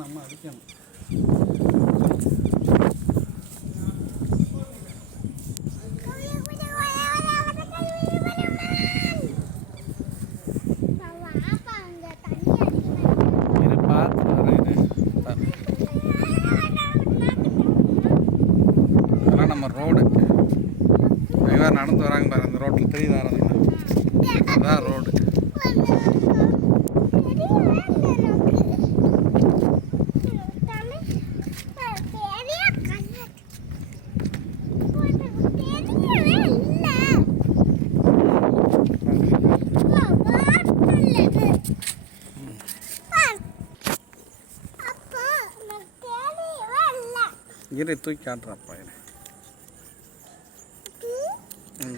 நம்ம அடிக்கணும். நம்ம ரோடு நடந்து வராங்க பாரு, அந்த ரோட்டில் தெரியுது ஆரம்பிங்க, அதான் ரோடு. இரு தூக்கி காட்டுறாப்பா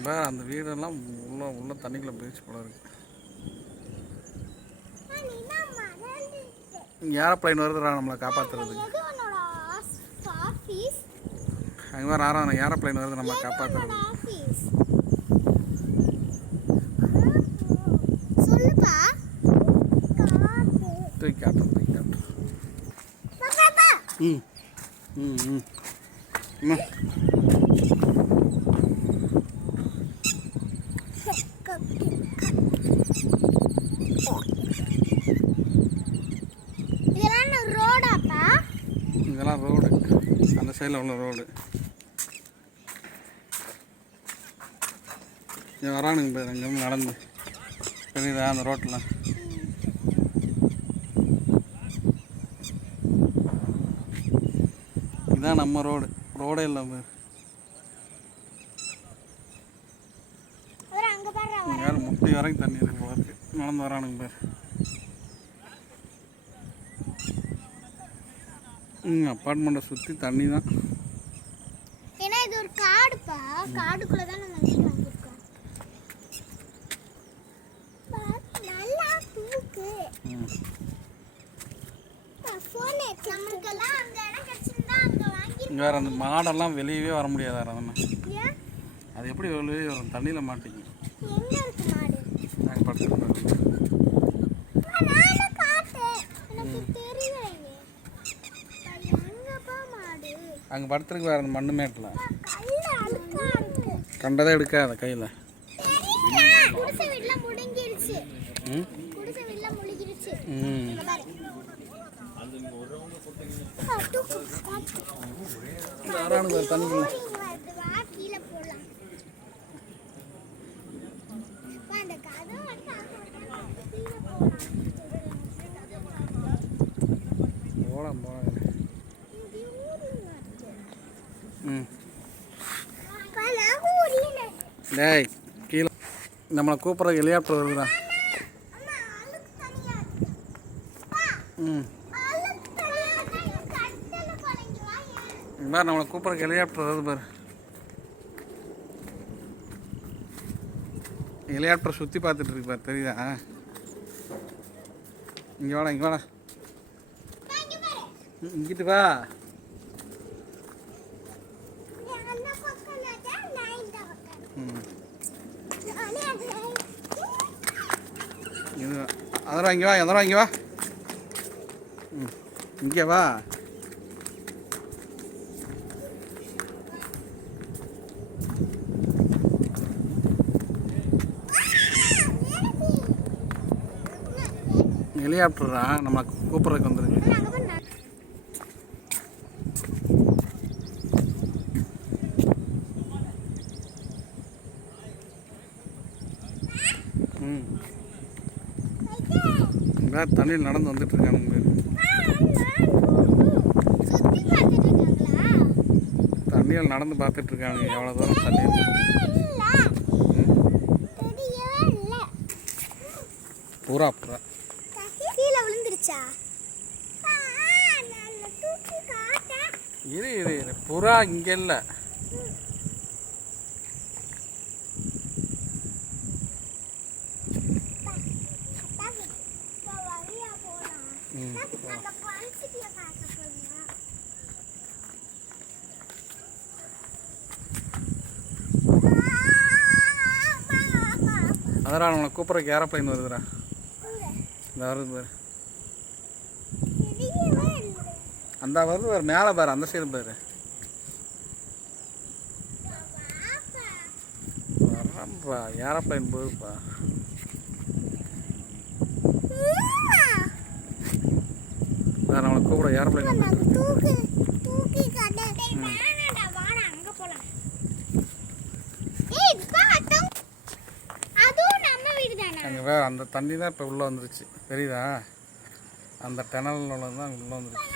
வேறு அந்த வீடெல்லாம் உள்ள தண்ணிக்குள்ளே போயிடுச்சு போல இருக்கு. ஏரோப்ளைன் வருதுடா நம்மளை காப்பாற்றுறதுக்கு. அங்கே வேறு ஆறாம் ஏரோப்ளைன் வருது நம்மளை காப்பாற்றுறது. தூக்கி காட்டுறேன் ம் ம் ம் இதெல்லாம் ரோடு, அந்த சைடில் உள்ள ரோடு. இங்கே வரானுங்க பேர் அங்கேருந்து நடந்து தெரியுதா அந்த ரோட்டில். இதுதான் நம்ம ரோடே இல்லை பேர். வேறு முட்டி வரைக்கும் தண்ணி இருக்கு போல இருக்கு. நடந்து வரானுங்க பேர். அப்பார்ட்மெண்ட்டை சுற்றி தண்ணி தான். ஏன்னா இது ஒரு காடுப்பா, காடுக்குள்ள தான் நம்ம வீடு வாங்கியிருக்கோம். நல்லா தூக்கு. நமக்கெல்லாம் அந்த இடம் கிடைச்சிருந்தா அங்கே வாங்கி வேறு அந்த மாடெல்லாம் வெளியவே வர முடியாது. அதனால் அது எப்படி வெளியே வரும், தண்ணியில் மாட்டிங்க. எங்கே இருக்கு மாடு? நாங்கள் படுத்துருக்கோம். அங்கே படுத்துருக்கு வேறு அந்த மண்ணு மேட்டில் கண்டதை எடுக்காத கையில். தண்ணிக்குள்ள போலாம் போலாம். டேய் கீழே நம்மளை கூப்பிட்ற ஹெலிகாப்டர் வருதுடா. பாரு நம்மளை கூப்பிட்ற ஹெலிகாப்டர் வருது பாரு. ஹெலிகாப்டர் சுற்றி பார்த்துட்டு இருக்கு பாரு, தெரியுதா? இங்கே வாடா இங்கே வாடா, இங்கிட்டு வா. இது அதெல்லாம் இங்கே வா, அதெல்லாம் இங்கே வா, இங்கே வா. ஹெலிகாப்டரா நம்ம கூப்பிட்றதுக்கு வந்துருக்கு. தண்ணியில் நடந்து வந்துட்டு இருக்கானுங்க. தண்ணியில் நடந்து பார்த்துட்டு இருக்கானுங்க எவ்வளோ தூரம் தண்ணி. பூரா பூரா கீழே விழுந்துருச்சா? இரு இரு இரு, புறா இங்கே இல்லை. அதெல்லாம் நம்மளை கூப்பிட்றக்கு ஏரோப்ளைன் வருதுடா. இந்த வருது பாரு, அந்த வருது பாரு, மேலே பாரு, அந்த சைடு பாரு. வரப்பா ஏரோப்ளைன் போகுதுப்பா. நம்மளை கூப்பிட ஏரோப்ளைன் அங்கே வேற அந்த தண்ணி தான் இப்போ உள்ளே வந்துருச்சு தெரியுதா? அந்த டெனல் தான் உள்ளே வந்துருச்சு.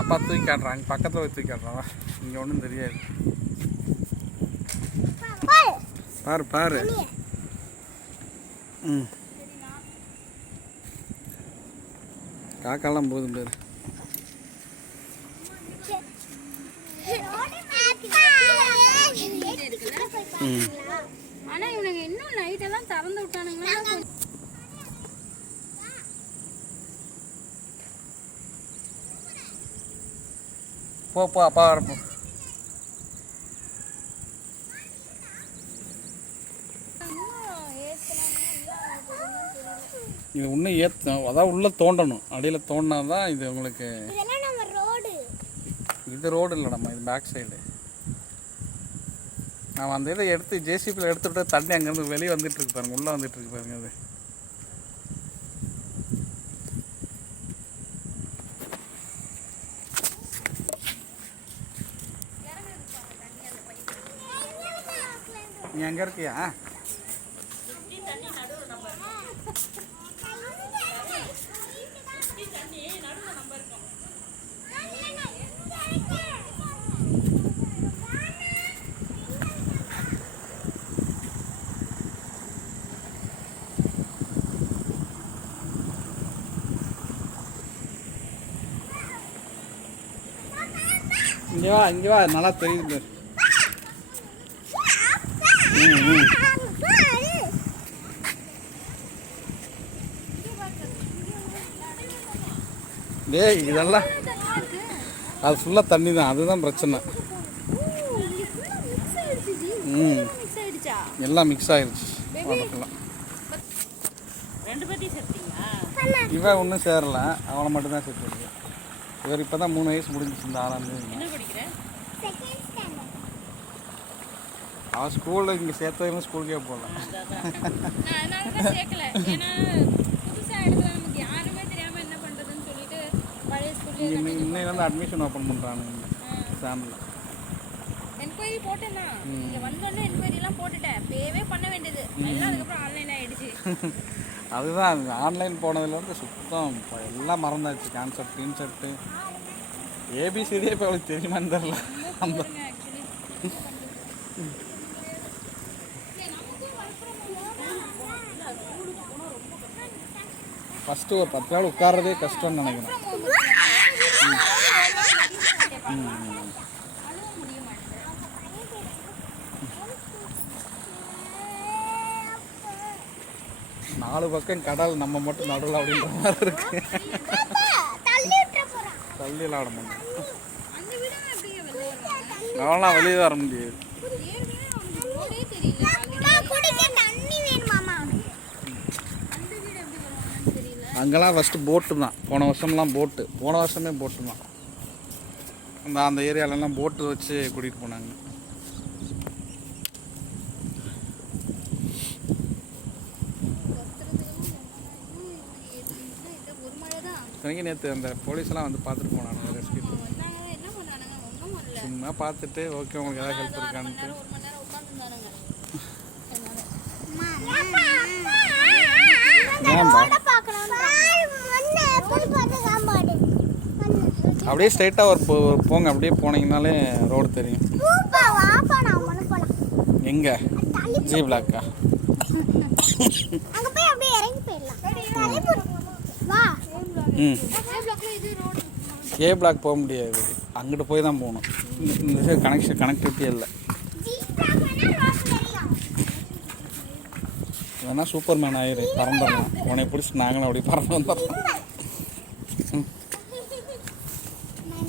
அப்பா தூக்கி காட்டுறான், அங்கே பக்கத்தில் போய் தூக்கி காட்டுறான். இங்கே ஒன்றும் தெரியாது. பாரு பாரு. ம், காக்காலாம் போதும் பேர். ஆனா இவனுங்க இன்னும் நைட் எல்லாம் திறந்து விட்டானுங்களா? போ போ, அப்பா வரப்போ. இது இன்னும் ஏற்றணும், அதான் உள்ளே தோண்டணும், அடியில் தோண்டினா தான் இது உங்களுக்கு. இது ரோடு இல்லை நம்ம, இது பேக் சைடு. நம்ம அந்த இதை எடுத்து ஜேசிபியில் எடுத்துகிட்டு தண்ணி அங்கேருந்து வெளியே வந்துட்டு இருக்கு பாருங்க, உள்ளே வந்துட்டு இருக்கு பாருங்க. அது நீ அங்கே இருக்கியா? இங்கே வா, இங்கே வா, நல்லா தெரியுது பாரு. டேய் இதெல்லாம் அது ஃபுல்லாக தண்ணி தான், அதுதான் பிரச்சனை. ம், எல்லாம் மிக்ஸ் ஆயிடுச்சு. இவன் ஒன்றும் சேரல, அவனை மட்டும்தான் சேர்த்துருக்கு. இவர் இப்போ தான் 3 வயசு முடிஞ்சிச்சு இந்த ஆளாந்து. அவன் ஸ்கூலில் இங்கே சேர்த்ததுன்னு ஸ்கூலுக்கே போகல. இன்னையிலேருந்து அட்மிஷன் ஓப்பன் பண்ணுறானுங்க ஃபேமிலியில். என்கொயரி போட்டேன்னா இங்கே வந்தோடனே என்கொயரிலாம் போட்டுட்டேன், பேவே பண்ண வேண்டியது எல்லாம் அதுக்கப்புறம் ஆன்லைன் ஆகிடுச்சு. அதுதான் ஆன்லைன் போனதுலேருந்து சுத்தம் எல்லாம் மறந்தாச்சு. கான்செப்ட் இன்செப்ட்டு ஏபிசிடியே இப்போ அவளுக்கு தெரியுமான்னு தெரில. அந்த ஃபஸ்ட்டு ஒரு 10 நாள் உட்கார்றதே கஷ்டம்னு நினைக்கிறேன். நாலு பக்கம் கடல், நம்ம மட்டும் நடுவில் அப்படின்ற மாதிரி இருக்கு. தள்ளி விளாட முடியும், அவெல்லாம் வெளியே வர முடியாது. அங்கெல்லாம் ஃபஸ்ட்டு போட்டு தான், போன வருஷம்லாம் போட்டு, போன வருஷமே போட்டு தான். அந்த ஏரியாலெல்லாம் போட்டு வச்சு கூட்டிகிட்டு போனாங்க. எனக்கு நேற்று அந்த போலீஸ்லாம் வந்து பார்த்துட்டு போனாங்க ரெஸ்கியூ. சும்மா பார்த்துட்டு ஓகே உங்களுக்கு ஏதாவது ஹெல்ப் இருக்கான்ட்டு. அப்படியே ஸ்ட்ரைட்டாக ஒரு போங்க, அப்படியே போனீங்கனாலே ரோடு தெரியும். எங்கே? ஜி பிளாக்கா? ம், ஏ பிளாக் போக முடியாது, அங்கிட்டு போய் தான் போகணும். இந்த சைடு கனெக்டிவிட்டி இல்லை. வேணா சூப்பர் மேன் ஆயிரு, பறந்துடலாம். உன்னை பிடிச்சி நாங்களும் அப்படி பறந்து வந்துடலாம்.